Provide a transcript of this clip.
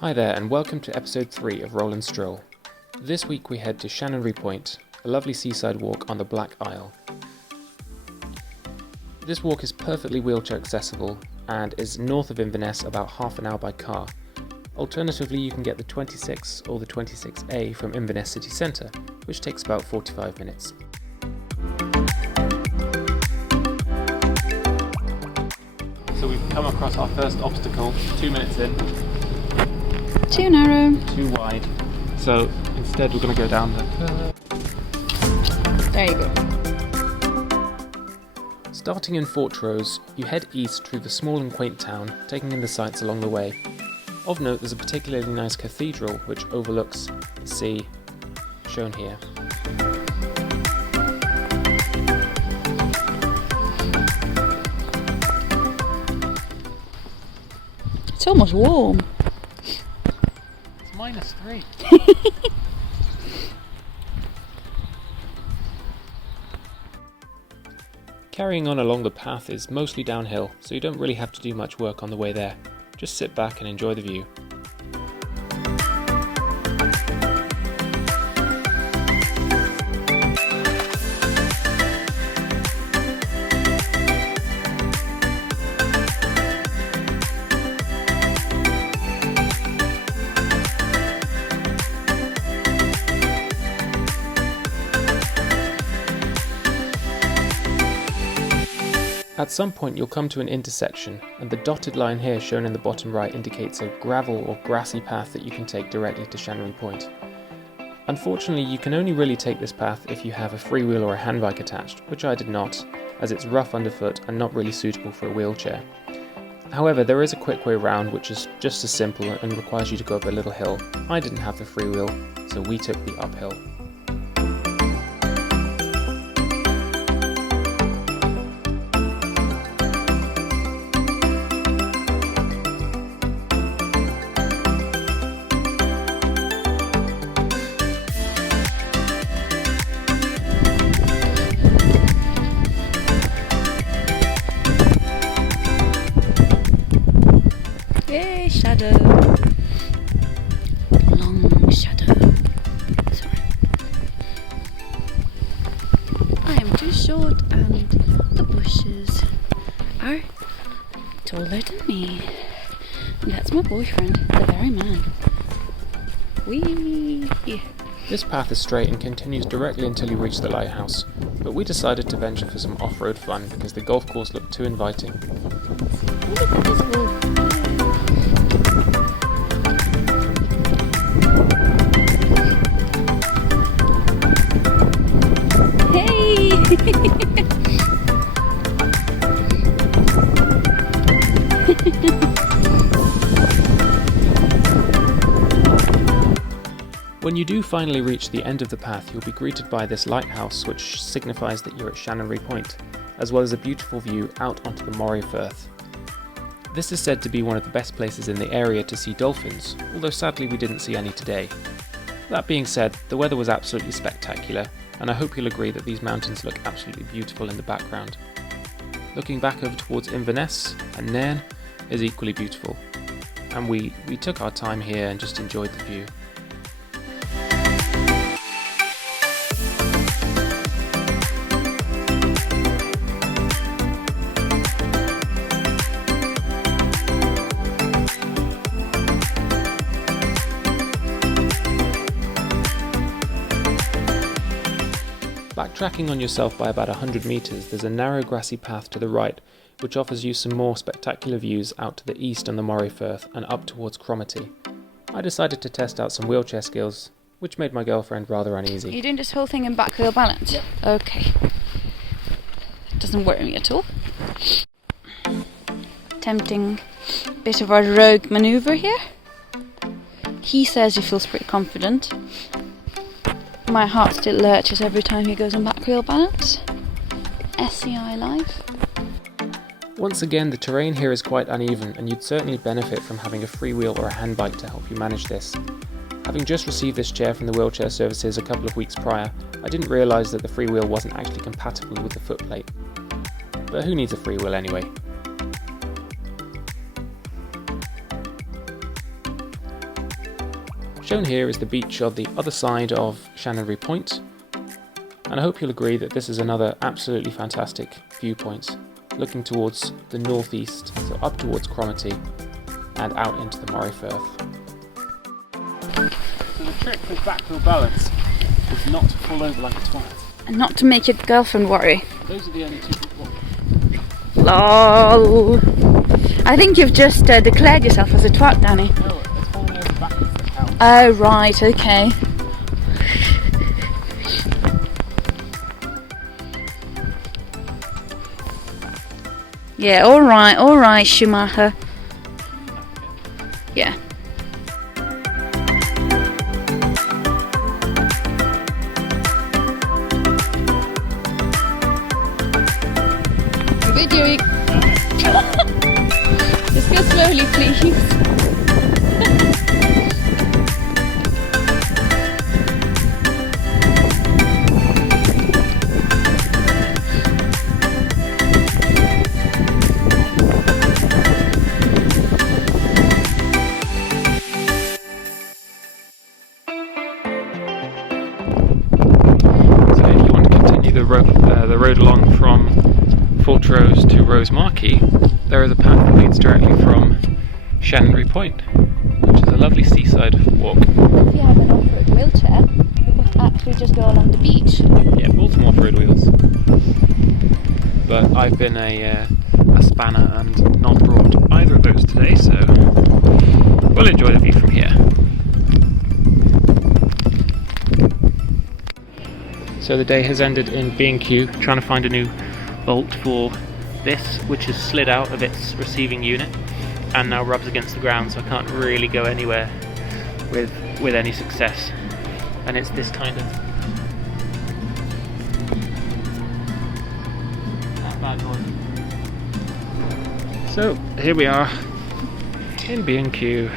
Hi there and welcome to episode 3 of Roll&Stroll. This week we head to Chanonry Point, a lovely seaside walk on the Black Isle. This walk is perfectly wheelchair accessible and is north of Inverness, about half an hour by car. Alternatively, you can get the 26 or the 26A from Inverness city centre, which takes about 45 minutes. So we've come across our first obstacle, 2 minutes in. Too narrow. Too wide. So instead we're going to go down the curve. There you go. Starting in Fortrose, you head east through the small and quaint town, taking in the sights along the way. Of note, there's a particularly nice cathedral which overlooks the sea, shown here. It's almost warm. It's -3. Carrying on along the path is mostly downhill, so you don't really have to do much work on the way there. Just sit back and enjoy the view. At some point you'll come to an intersection, and the dotted line here shown in the bottom right indicates a gravel or grassy path that you can take directly to Chanonry Point. Unfortunately, you can only really take this path if you have a freewheel or a handbike attached, which I did not, as it's rough underfoot and not really suitable for a wheelchair. However, there is a quick way round which is just as simple and requires you to go up a little hill. I didn't have the freewheel, so we took the uphill. Yay, shadow. Long shadow. Sorry. I am too short and the bushes are taller than me. And that's my boyfriend, the very man. Whee! This path is straight and continues directly until you reach the Lighthouse, but we decided to venture for some off-road fun because the golf course looked too inviting. Look at this wolf. When you do finally reach the end of the path, you'll be greeted by this lighthouse, which signifies that you're at Chanonry Point, as well as a beautiful view out onto the Moray Firth. This is said to be one of the best places in the area to see dolphins, although sadly we didn't see any today. That being said, the weather was absolutely spectacular, and I hope you'll agree that these mountains look absolutely beautiful in the background. Looking back over towards Inverness and Nairn is equally beautiful, and we took our time here and just enjoyed the view. Backtracking on yourself by about 100 metres, there's a narrow grassy path to the right, which offers you some more spectacular views out to the east on the Moray Firth and up towards Cromarty. I decided to test out some wheelchair skills, which made my girlfriend rather uneasy. Are you doing this whole thing in back wheel balance? Yep. Okay. Doesn't worry me at all. Tempting bit of our rogue manoeuvre here. He says he feels pretty confident. My heart still lurches every time he goes on back wheel balance. SCI life. Once again, the terrain here is quite uneven, and you'd certainly benefit from having a freewheel or a handbike to help you manage this. Having just received this chair from the wheelchair services a couple of weeks prior, I didn't realise that the freewheel wasn't actually compatible with the footplate. But who needs a freewheel anyway? Shown here is the beach on the other side of Chanonry Point, and I hope you'll agree that this is another absolutely fantastic viewpoint, looking towards the northeast, so up towards Cromarty and out into the Moray Firth. So the trick with backwheel balance is not to fall over like a twat. And not to make your girlfriend worry. Those are the only two people. LOL. I think you've just declared yourself as a twat, Danny. No, it's falling over backwards that counts. Oh, right, okay. Yeah, alright, Schumacher. Yeah. Videoing. Just go slowly, please. The road along from Fortrose to Rosemarkie, there is a path that leads directly from Chanonry Point, which is a lovely seaside walk. If you have an off-road wheelchair, you can actually just go along the beach. Yeah, bought some off-road wheels, but I've been a spanner and not brought either of those today, so we'll enjoy the view from here. So the day has ended in B&Q, trying to find a new bolt for this, which has slid out of its receiving unit and now rubs against the ground, so I can't really go anywhere with any success. And it's this kind of that bad boy. So here we are in B&Q.